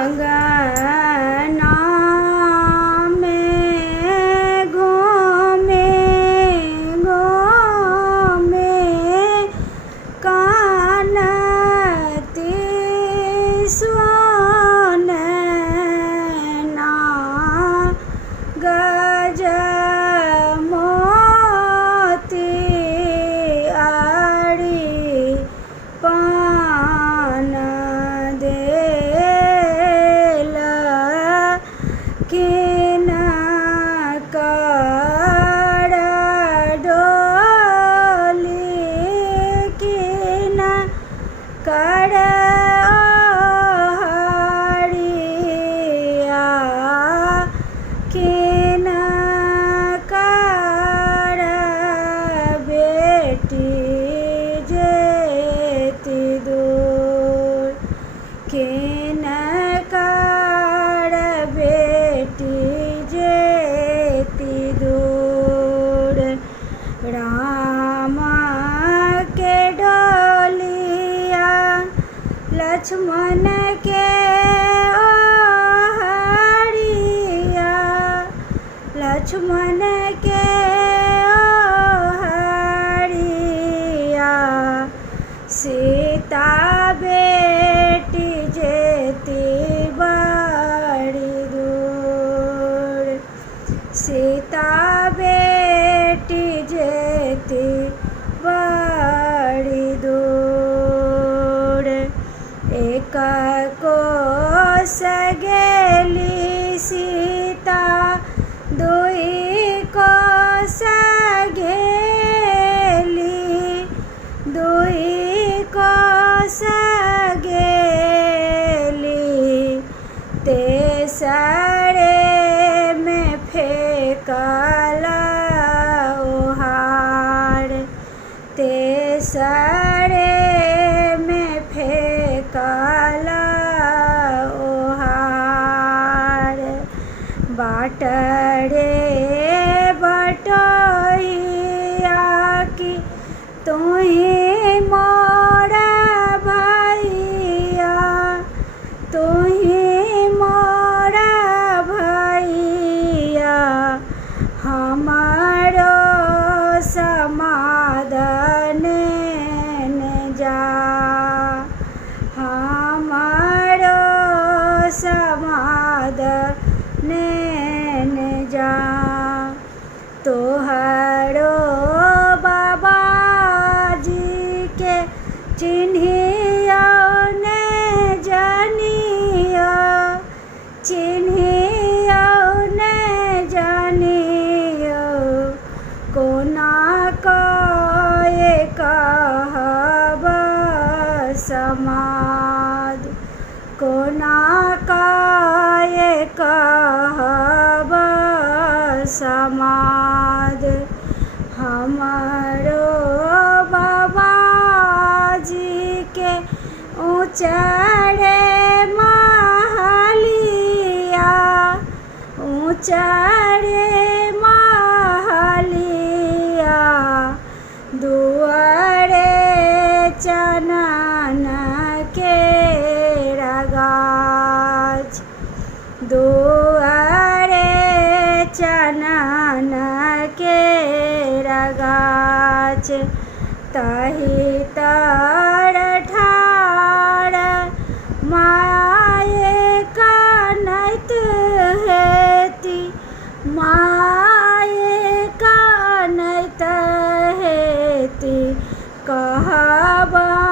अंगना में घूमे घूमे कानती सुनैना गज मोती आड़ी पान देला किन कर डोली किन कर हरिया किन कर बेटी जेती दूर किन कर बेटी जेती दूर राम के डोलिया लक्ष्मण के ओहरिया लक्ष्मण के ओहरिया सीता बेटी जेती बड़ी दूर सीता बेटी जेती बड़ी दूर एक कोस गेली सीता दुई कोस गेली दुई कोस गेली तेसरे में फेंकला ओहार तेसरे में फेंकला ओहार बाटरे बटोहिया की तुही मोरा भैया तुही मोरा भैया हमारो समाधान जा हमारो समाधान जा तोहरो बाबाजी के चिन्हिया ने जानिया चिन्हिया ने जानियो कोना कए कहब समाद कोना कए कहब समाद हमारो बाबाजी के ऊँचड़े महलिया ऊँचड़े महलिया दुआरे चनन के गाछ दुआरे चनन के गाछ तही तर ठाड़ माए कानैत हेती माए कानैत हेती कहबनि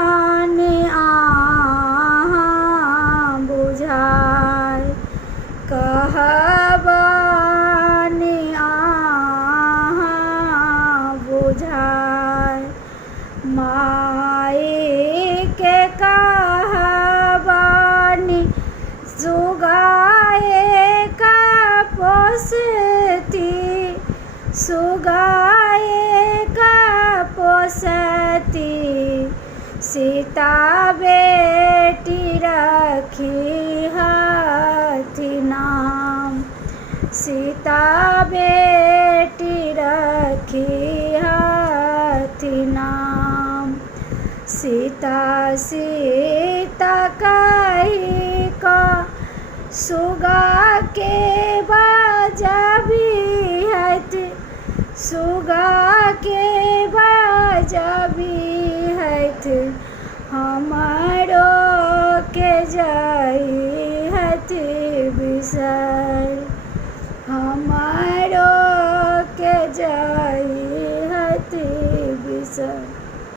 अहाँ बुझाय कहबनि अहाँ बुझाय माई के कहबनि सुगाए का पोसती सुगाए का पोसती सीता बेटी रखी हाथी नाम सीता बेटी रखी हाथी नाम सीता सीता कही का सुगा के बजाबी हथ, सुगा के बजाबी हथ, हमर